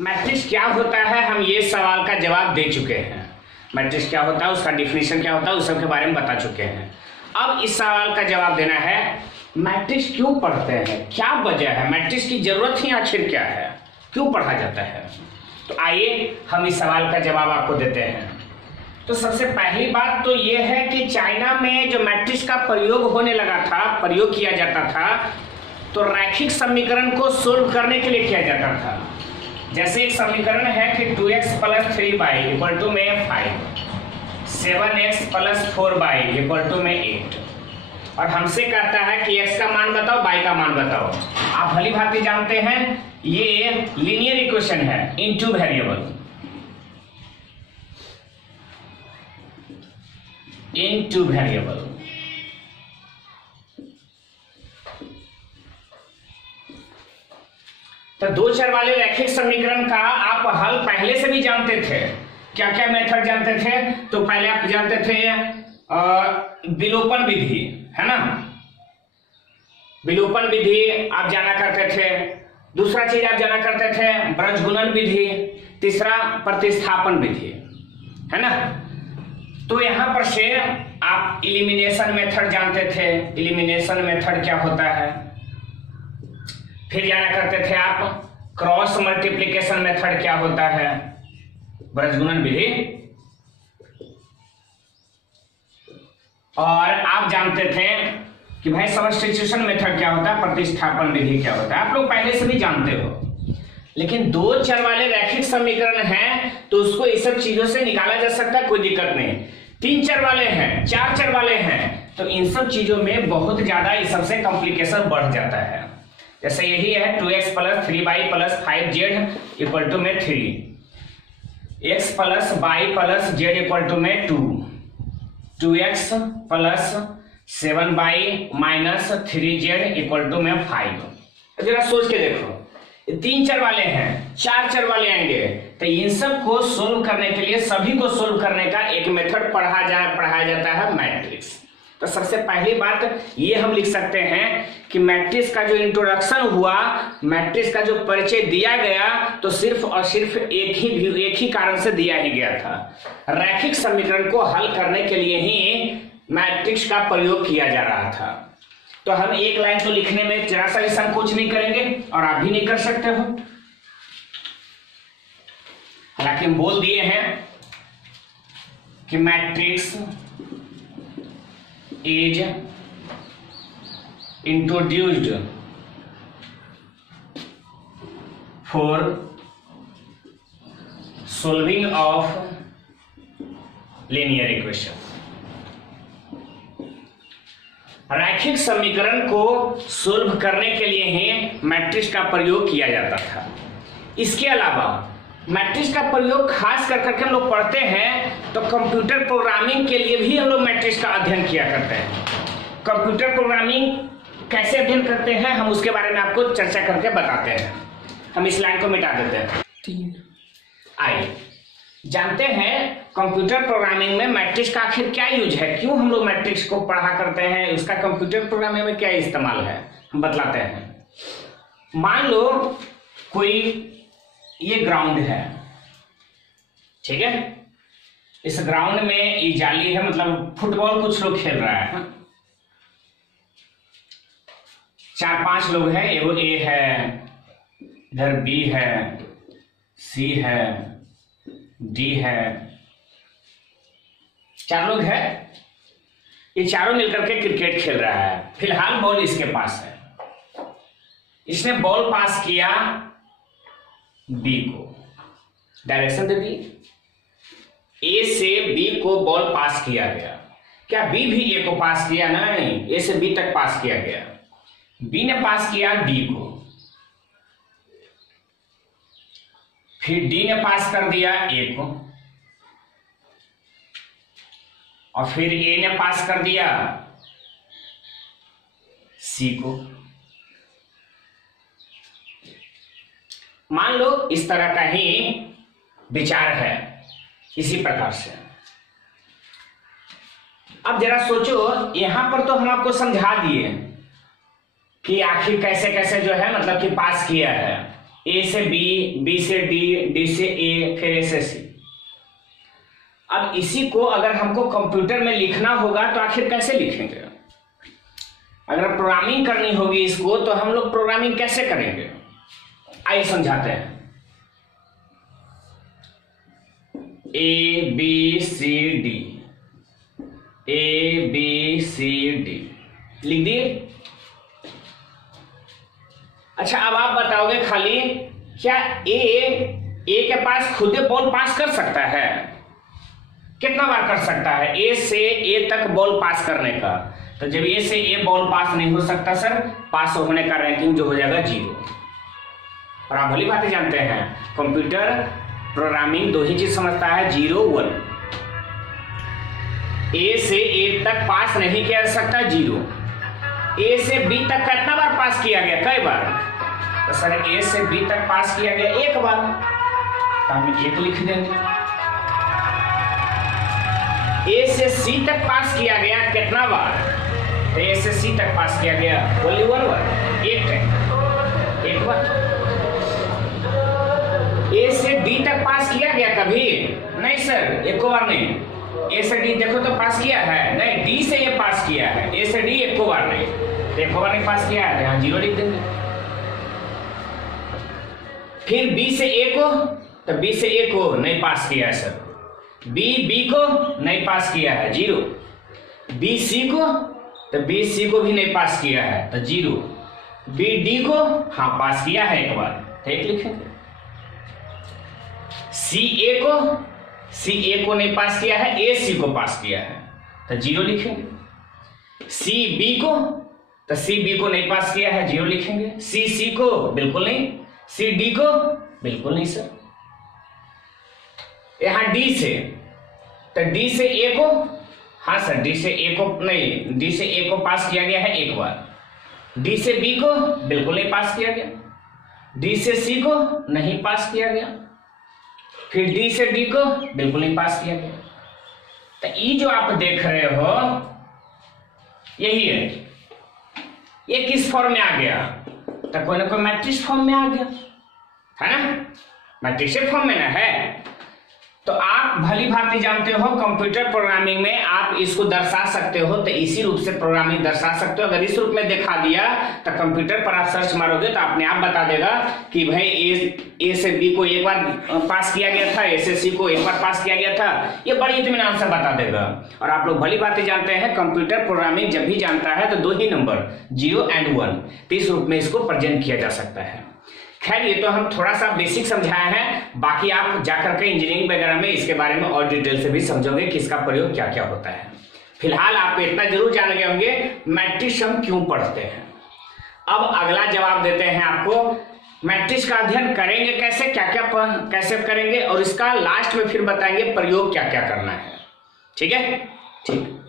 Matrix क्या होता है, हम ये सवाल का जवाब दे चुके हैं। मैट्रिक्स क्या होता है, उसका डिफिनीशन क्या होता है, उस सब के बारे में बता चुके हैं। अब इस सवाल का जवाब देना है, मैट्रिक्स क्यों पढ़ते हैं, क्या वजह है, मैट्रिक्स की जरूरत ही आखिर क्या है, क्यों पढ़ा जाता है। तो आइए हम इस सवाल का जवाब आपको देते हैं। तो सबसे पहली बात तो यह है कि चाइना में जो मैट्रिक्स का प्रयोग होने लगा था, प्रयोग किया जाता था, तो रैखिक समीकरण को सोल्व करने के लिए किया जाता था। जैसे एक समीकरण है कि 2x + 3y = में 5, 7x + 4y = में 8, और हमसे कहता है कि x का मान बताओ, y का मान बताओ। आप भली भांति जानते हैं ये लीनियर इक्वेशन है इन टू वेरिएबल, तो दो चर वाले रैखिक समीकरण का आप हल पहले से भी जानते थे। क्या क्या मेथड जानते थे, तो पहले आप जानते थे विलोपन विधि, है ना, विलोपन विधि आप जाना करते थे। दूसरा चीज आप जाना करते थे ब्रजगुणन विधि, तीसरा प्रतिस्थापन विधि, है ना। तो यहां पर से आप इलिमिनेशन मेथड जानते थे, इलिमिनेशन मेथड क्या होता है। फिर जाना करते थे आप क्रॉस मल्टीप्लिकेशन मेथड क्या होता है, ब्रजगुणन विधि, और आप जानते थे कि भाई सब्स्टिट्यूशन मेथड क्या होता है, प्रतिस्थापन विधि क्या होता है, आप लोग पहले से भी जानते हो। लेकिन दो चर वाले रैखिक समीकरण हैं तो उसको इस सब चीजों से निकाला जा सकता है, कोई दिक्कत नहीं। तीन चर वाले हैं, चार चर वाले हैं, तो इन सब चीजों में बहुत ज्यादा इस सबसे कॉम्प्लिकेशन बढ़ जाता है। जैसे यही है 2x + 3y + 5z = में 3, x + y + z = में 2, 2x + 7y - 3z = में 5। जरा सोच के देखो, तीन चर वाले हैं, चार चर वाले आएंगे, तो इन सब को सोल्व करने के लिए, सभी को सोल्व करने का एक मेथड पढ़ाया जाता है मैट्रिक्स। तो सबसे पहली बात ये हम लिख सकते हैं कि मैट्रिक्स का जो इंट्रोडक्शन हुआ, मैट्रिक्स का जो परिचय दिया गया, तो सिर्फ और सिर्फ एक ही कारण से दिया ही गया था, रैखिक समीकरण को हल करने के लिए ही मैट्रिक्स का प्रयोग किया जा रहा था। तो हम एक लाइन तो लिखने में जरा सा भी संकोच नहीं करेंगे, और आप भी नहीं कर सकते हो। हालांकि हम बोल दिए हैं कि matrix is introduced for solving of linear equation। रैखिक समीकरण को सोल्व करने के लिए ही मैट्रिक्स का प्रयोग किया जाता था। इसके अलावा मैट्रिक्स का प्रयोग खास करके हम लोग पढ़ते हैं तो कंप्यूटर प्रोग्रामिंग के लिए भी हम लोग मैट्रिक्स का अध्ययन किया करते हैं। कंप्यूटर प्रोग्रामिंग कैसे अध्ययन करते हैं, हम उसके बारे में आपको चर्चा करके बताते हैं। हम इस लाइन को मिटा देते हैं। आइए जानते हैं कंप्यूटर प्रोग्रामिंग में मैट्रिक्स का आखिर क्या यूज है, क्यों हम लोग मैट्रिक्स को पढ़ा करते हैं, इसका कंप्यूटर प्रोग्रामिंग में क्या इस्तेमाल है, हम बतलाते हैं। मान लो कोई ये ग्राउंड है, ठीक है, इस ग्राउंड में ये जाली है, मतलब फुटबॉल कुछ लोग खेल रहा है, 4-5 लोग हैं, एगो ए है, इधर बी है, सी है, डी है, 4 लोग हैं। ये चारों मिलकर के क्रिकेट खेल रहा है। फिलहाल बॉल इसके पास है, इसने बॉल पास किया बी को, डायरेक्शन दे दी, ए से बी को बॉल पास किया गया। क्या बी भी ए को पास किया? नहीं, ए से बी तक पास किया गया। बी ने पास किया डी को, फिर डी ने पास कर दिया ए को, और फिर ए ने पास कर दिया सी को। मान लो इस तरह का ही विचार है, इसी प्रकार से। अब जरा सोचो, यहां पर तो हम आपको समझा दिए कि आखिर कैसे कैसे जो है मतलब कि पास किया है, ए से बी, बी से डी, डी से ए, फिर ए से सी। अब इसी को अगर हमको कंप्यूटर में लिखना होगा तो आखिर कैसे लिखेंगे? अगर प्रोग्रामिंग करनी होगी इसको तो हम लोग प्रोग्रामिंग कैसे करेंगे? आइए समझाते हैं। A B C D, A B C D लिख दिए। अच्छा, अब आप बताओगे खाली क्या ए के पास खुद बॉल पास कर सकता है? कितना बार कर सकता है? ए से ए तक बॉल पास करने का। तो जब ए से ए बॉल पास नहीं हो सकता सर, पास होने का रैंकिंग जो हो जाएगा 0। और आप भली बातें जानते हैं कंप्यूटर प्रोग्रामिंग दो ही चीज समझता है, 0 1। ए से ए तक पास नहीं किया जा सकता, 0। ए से बी तक कितना बार पास किया गया? कई बार? तो सर ए से बी तक पास किया गया 1 बार, तो हम 1 लिख देंगे। ए से सी तक पास किया गया कितना बार? तो ए से सी तक पास किया गया ओनली 1 बार, 1 टाइम, 1 बार। ए से डी तक पास किया गया कभी? नहीं सर, 1 बार नहीं। ए से डी देखो तो पास किया है? नहीं। डी से ए पास किया है, ए से डी 1 बार नहीं, 1 बार नहीं पास किया है, यहाँ 0 लिख देंगे। फिर बी से ए को, तो बी से ए को नहीं पास किया है सर। बी को नहीं पास किया है, 0। बी सी को, तो बी सी को भी नहीं पास किया है, तो 0। बी डी को हाँ पास किया है 1 बार, तो 1 लिखेंगे। सी ए को नहीं पास किया है, ए सी को पास किया है, तो 0 लिखेंगे। सी बी को, तो सी बी को नहीं पास किया है, 0 लिखेंगे। सी को बिल्कुल नहीं, सी डी को बिल्कुल नहीं सर। यहां डी से, तो डी से ए को, हाँ सर डी से ए को नहीं, डी से ए को पास किया गया है 1 बार। डी से बी को बिल्कुल नहीं पास किया गया, डी से सी को नहीं पास किया गया, फिर डी से डी को बिल्कुल नहीं पास किया गया। तो ये जो आप देख रहे हो यही है। ये किस फॉर्म में आ गया? तो कोई ना कोई मैट्रिक्स फॉर्म में आ गया है ना, मैट्रिक्स फॉर्म में ना है। तो आप भली भांति जानते हो कंप्यूटर प्रोग्रामिंग में आप इसको दर्शा सकते हो, तो इसी रूप से प्रोग्रामिंग दर्शा सकते हो। अगर इस रूप में दिखा दिया तो कंप्यूटर पर आप सर्च मारोगे तो अपने आप बता देगा कि भाई ए से बी को 1 बार पास किया गया था, ए से सी को 1 बार पास किया गया था। ये बड़ी इत्मीनान से बता देगा। और आप लोग भली बातें जानते हैं कंप्यूटर प्रोग्रामिंग जब भी जानता है तो 2 ही नंबर 0 और 1, तो इस रूप में इसको प्रेजेंट किया जा सकता है। खैर ये तो हम थोड़ा सा बेसिक समझाया है, बाकी आप जाकर के इंजीनियरिंग वगैरह में इसके बारे में और डिटेल से भी समझोगे कि इसका प्रयोग क्या क्या होता है। फिलहाल आप इतना जरूर जान गए होंगे मैट्रिक्स हम क्यों पढ़ते हैं। अब अगला जवाब देते हैं आपको, मैट्रिक्स का अध्ययन करेंगे कैसे, क्या क्या कैसे करेंगे, और इसका लास्ट में फिर बताएंगे प्रयोग क्या क्या करना है। ठीक है, ठीक।